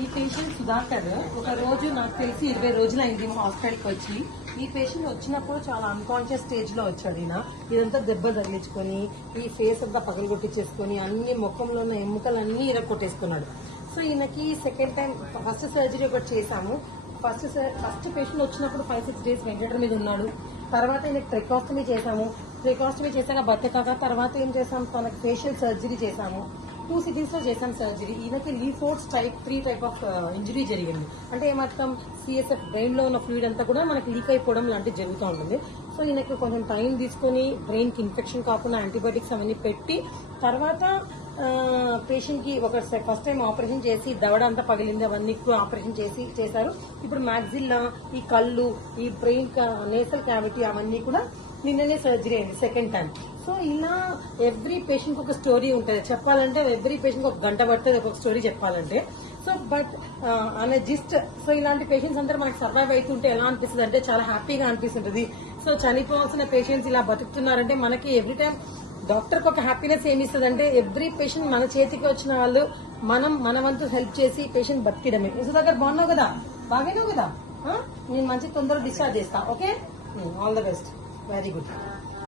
ఈ పేషెంట్ సుధాకర్ ఒక రోజు నాకు తెలిసి 20 రోజులు అయింది హాస్పిటల్కి వచ్చి. ఈ పేషెంట్ వచ్చినప్పుడు చాలా అన్కాన్షియస్ స్టేజ్ లో వచ్చాడు. ఈయన ఇదంతా దెబ్బ తగిలించుకొని ఈ ఫేస్ అంతా పగలగొట్టించేసుకొని అన్ని ముఖంలో ఉన్న ఎముకలన్నీ ఇరగొట్టేసుకున్నాడు. సో ఈయనకి సెకండ్ టైం ఫస్ట్ సర్జరీ ఒకటి చేశాము. ఫస్ట్ పేషెంట్ వచ్చినప్పుడు 5-6 డేస్ వెంటిలేటర్ మీద ఉన్నాడు. తర్వాత ఈయనకి ట్రెకాస్టమీ చేశాము. ట్రెకాస్టమీ చేశాక బతకాక తర్వాత ఏం చేసాం, తనకి ఫేషియల్ సర్జరీ చేశాము. 2 సిటీస్ లో చేసాం సర్జరీ. ఈయనకి లీఫోర్డ్స్ టైప్ 3 టైప్ ఆఫ్ ఇంజరీ జరిగింది. అంటే ఏమాత్రం సిఎస్ఎఫ్ బ్రెయిన్ లో ఉన్న ఫ్లూయిడ్ అంతా కూడా మనకి లీక్ అయిపోవడం లాంటివి జరుగుతూ ఉంటుంది. సో ఈయనకి కొంచెం టైం తీసుకుని బ్రెయిన్ కి ఇన్ఫెక్షన్ కాకుండా యాంటీబయాటిక్స్ అవన్నీ పెట్టి తర్వాత పేషెంట్ కి ఒక ఫస్ట్ టైం ఆపరేషన్ చేసి దవడ అంతా పగిలింది, అవన్నీ కూడా ఆపరేషన్ చేశారు. ఇప్పుడు మ్యాగ్జిల్లా, ఈ కళ్ళు, ఈ బ్రెయిన్ నేసల్ క్యావిటీ అవన్నీ కూడా నిన్ననే సర్జరీ అయింది సెకండ్ టైం. సో ఇలా ఎవ్రీ పేషెంట్ ఒక స్టోరీ ఉంటుంది. చెప్పాలంటే ఎవ్రీ పేషెంట్ ఒక గంట పడుతుంది ఒక స్టోరీ చెప్పాలంటే. సో బట్ అనే జిస్ట్. సో ఇలాంటి పేషెంట్స్ అందరూ మనకి సర్వైవ్ అవుతుంటే ఎలా అనిపిస్తుంది అంటే చాలా హ్యాపీగా అనిపిస్తుంటది. సో చనిపోవాల్సిన పేషెంట్స్ ఇలా బతుకుతున్నారంటే మనకి ఎవ్రీ టైం డాక్టర్కి ఒక హ్యాపీనెస్ ఏమిస్తుంది అంటే ఎవ్రీ పేషెంట్ మన చేతికి వచ్చిన వాళ్ళు మన వంతు హెల్ప్ చేసి పేషెంట్ బతికిడమే. సుధాకర్ బాగున్నావు కదా, బాగానే కదా, నేను మంచి తొందరగా డిశ్చార్జ్ చేస్తా. Okay, all the best, very good.